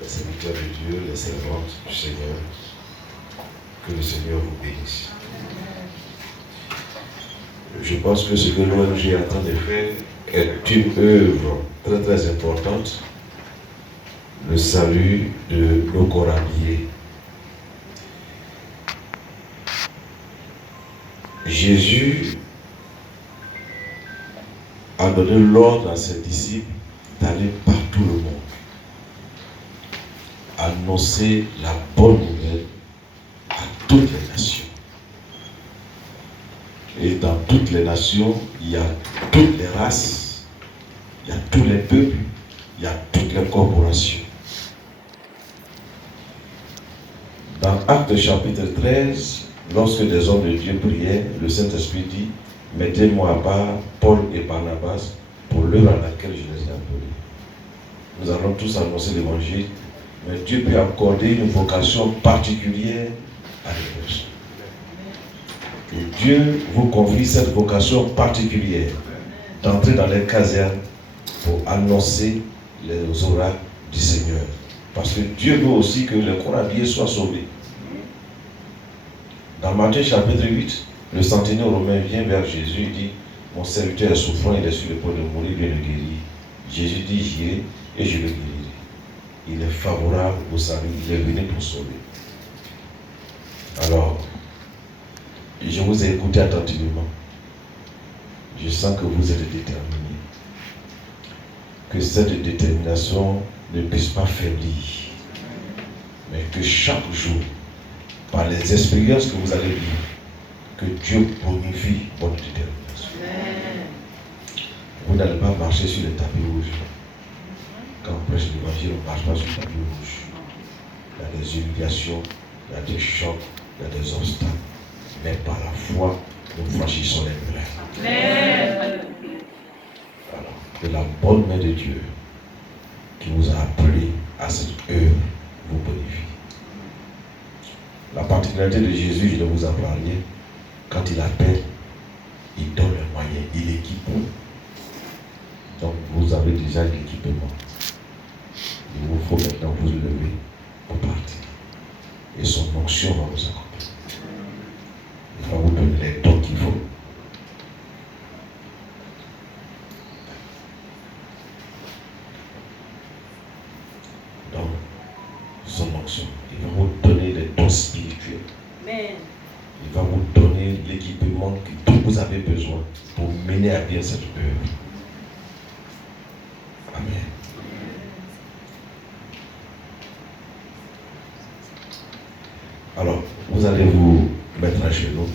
les serviteurs de Dieu, les servantes du Seigneur. Que le Seigneur vous bénisse. Je pense que ce que l'ONG est en train de faire est une œuvre très très importante. Le salut de nos corps habillés. Jésus a donné l'ordre à ses disciples d'aller par tout le monde, annoncer la bonne nouvelle à toutes les nations. Et dans toutes les nations, il y a toutes les races, il y a tous les peuples, il y a toutes les corporations. Dans Actes chapitre 13, lorsque des hommes de Dieu priaient, le Saint-Esprit dit: mettez-moi à part Paul et Barnabas pour l'œuvre à laquelle je les ai appelés. Nous allons tous annoncer l'évangile, mais Dieu peut accorder une vocation particulière à une personne. Et Dieu vous confie cette vocation particulière d'entrer dans les casernes pour annoncer les oracles du Seigneur. Parce que Dieu veut aussi que les corps habillés soient sauvés. Dans Matthieu chapitre 8, le centenier romain vient vers Jésus et dit: mon serviteur est souffrant, il est sur le point de mourir, viens le guérir. Jésus dit: j'irai et je le guérirai. Il est favorable au salut, il est venu pour sauver. Alors, je vous ai écouté attentivement. Je sens que vous êtes déterminés. Que cette détermination ne puisse pas faiblir. Mais que chaque jour, par les expériences que vous allez vivre, que Dieu bonifie votre détermination. Vous n'allez pas marcher sur les tapis rouges. Quand on prêche l'évangile, on ne marche pas sur le tapis rouge. Il y a des humiliations, il y a des chocs, il y a des obstacles. Mais par la foi, nous franchissons les murailles. Alors, que la bonne main de Dieu qui vous a appelé à cette œuvre vous bonifie. La particularité de Jésus, je vais vous en parler. Quand il appelle, il donne les moyens, il équipe. Donc vous avez déjà l'équipement. Il vous faut maintenant vous lever pour partir. Et son onction va vous accompagner. Il va vous donner les dons qu'il faut. Donc, son onction, il va vous donner les dons spirituels. Amen. Il va vous donner l'équipement que vous avez besoin pour mener à bien cette œuvre. Amen. Alors, vous allez vous mettre à genoux.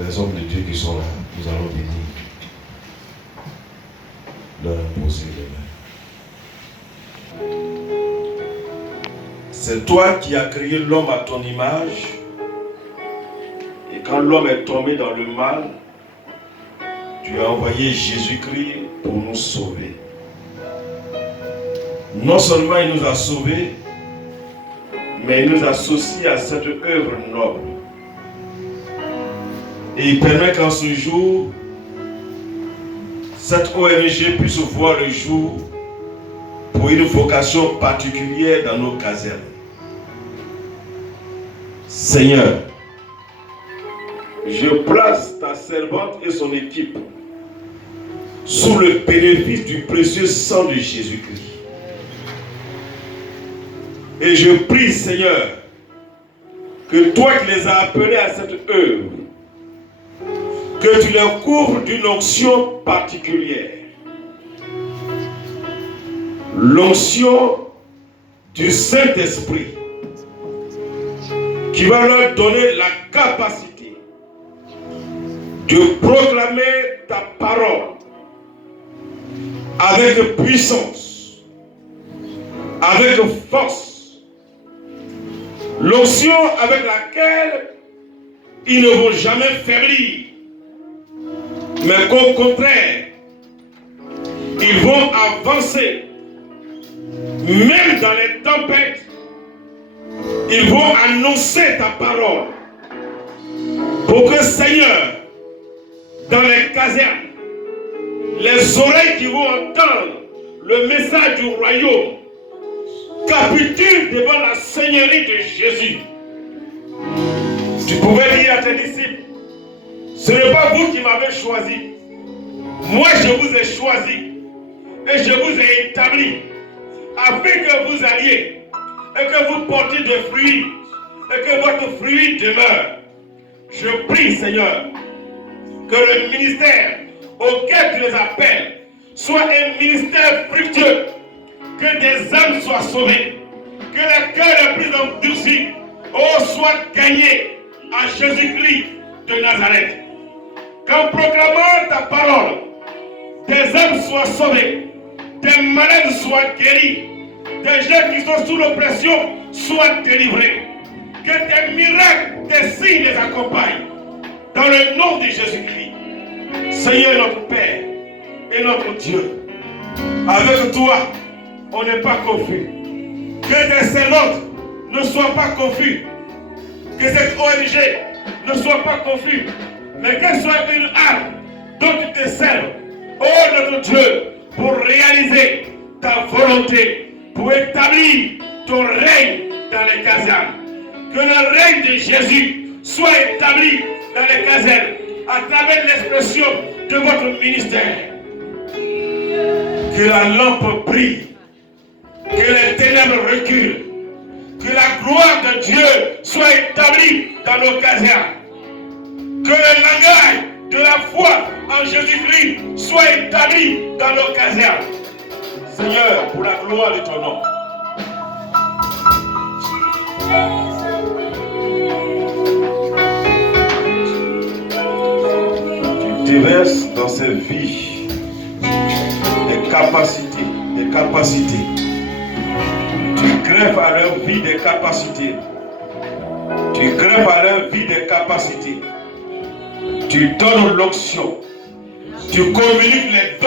Les hommes de Dieu qui sont là, nous allons venir leur imposer les mains. C'est toi qui as créé l'homme à ton image. Et quand l'homme est tombé dans le mal, tu as envoyé Jésus-Christ pour nous sauver. Non seulement il nous a sauvés, mais il nous associe à cette œuvre noble. Et il permet qu'en ce jour, cette ONG puisse voir le jour pour une vocation particulière dans nos casernes. Seigneur, je place ta servante et son équipe sous le bénéfice du précieux sang de Jésus-Christ. Et je prie, Seigneur, que toi qui les as appelés à cette œuvre, que tu les couvres d'une onction particulière. L'onction du Saint-Esprit qui va leur donner la capacité de proclamer ta parole avec puissance, avec force. L'onction avec laquelle ils ne vont jamais faiblir, mais qu'au contraire, ils vont avancer. Même dans les tempêtes, ils vont annoncer ta parole. Pour que, Seigneur, dans les casernes, les oreilles qui vont entendre le message du royaume, capitule devant la seigneurie de Jésus. Tu pouvais dire à tes disciples, ce n'est pas vous qui m'avez choisi. Moi, je vous ai choisi et je vous ai établi afin que vous alliez et que vous portiez des fruits et que votre fruit demeure. Je prie, Seigneur, que le ministère auquel tu les appelles soit un ministère fructueux, que des âmes soient sauvées, que les cœurs les plus endurcis soient gagnés à Jésus-Christ de Nazareth. Qu'en proclamant ta parole, des âmes soient sauvées, des malades soient guéris, des gens qui sont sous l'oppression soient délivrés. Que tes miracles, tes signes les accompagnent. Dans le nom de Jésus-Christ. Seigneur notre Père et notre Dieu, avec toi, on n'est pas confus. Que tes servantes ne soient pas confus. Que cette ONG ne soit pas confus. Mais qu'elle soit une arme dont tu te sers, oh notre Dieu, pour réaliser ta volonté, pour établir ton règne dans les casernes. Que le règne de Jésus soit établi dans les casernes à travers l'expression de votre ministère. Que la lampe brille, que les ténèbres reculent, que la gloire de Dieu soit établie dans nos casernes. Que le langage de la foi en Jésus-Christ soit établi dans nos casernes. Seigneur, pour la gloire de ton nom. Tu déverses dans ces vies des capacités. Tu greffes à leur vie des capacités. Tu greffes à leur vie des capacités. Tu donnes l'onction. Tu communiques les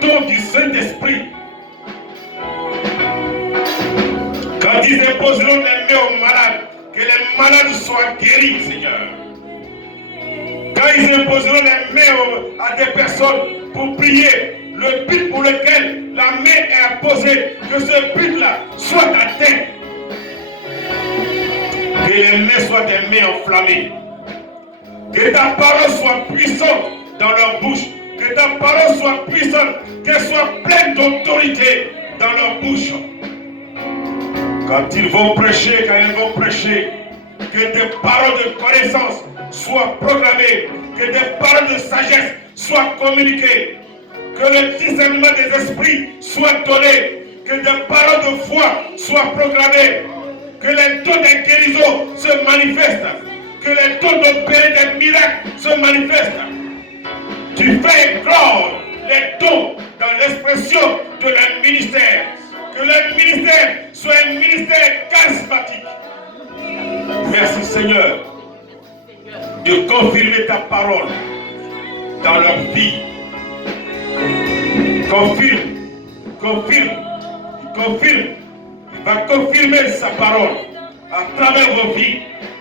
dons du Saint-Esprit. Quand ils imposeront les mains aux malades, que les malades soient guéris, Seigneur. Quand ils imposeront les mains à des personnes pour prier, le but pour lequel la main est apposée, que ce but-là soit atteint. Que les mains soient des mains enflammées. Que ta parole soit puissante dans leur bouche. Que ta parole soit puissante, qu'elle soit pleine d'autorité dans leur bouche. Quand ils vont prêcher, que des paroles de connaissance soient proclamées, que des paroles de sagesse soient communiquées, que le discernement des esprits soit donné, que des paroles de foi soient proclamées, que les dons de guérison se manifestent, que les dons d'opérer des miracles se manifestent. Tu fais éclore les dons dans l'expression de leur ministère. Que leur ministère soit un ministère charismatique. Merci Seigneur de confirmer ta parole dans leur vie. Confirme. Il va confirmer sa parole à travers vos vies.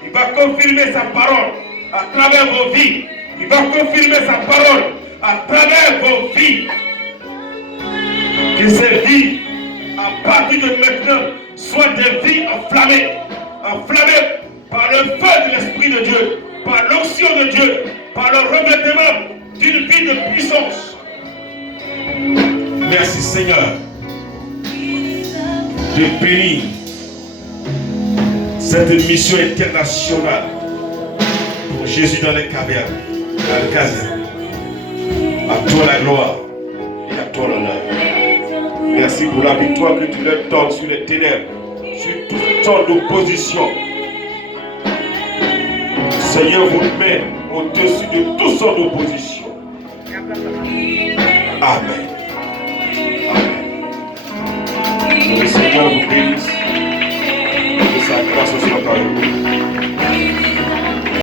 Il va confirmer sa parole à travers vos vies. Il va confirmer sa parole à travers vos vies. Que ces vies, à partir de maintenant, soient des vies enflammées par le feu de l'Esprit de Dieu, par l'onction de Dieu, par le revêtement d'une vie de puissance. Merci Seigneur de bénir cette mission internationale pour Jésus dans les cavernes, dans le casernes. À toi la gloire et à toi l'honneur. Merci pour la victoire que tu leur donnes sur les ténèbres, sur toutes sortes d'oppositions. Seigneur vous met au-dessus de toutes sortes d'oppositions. Amen. Que le Seigneur vous bénisse. Que sa grâce soit avec vous.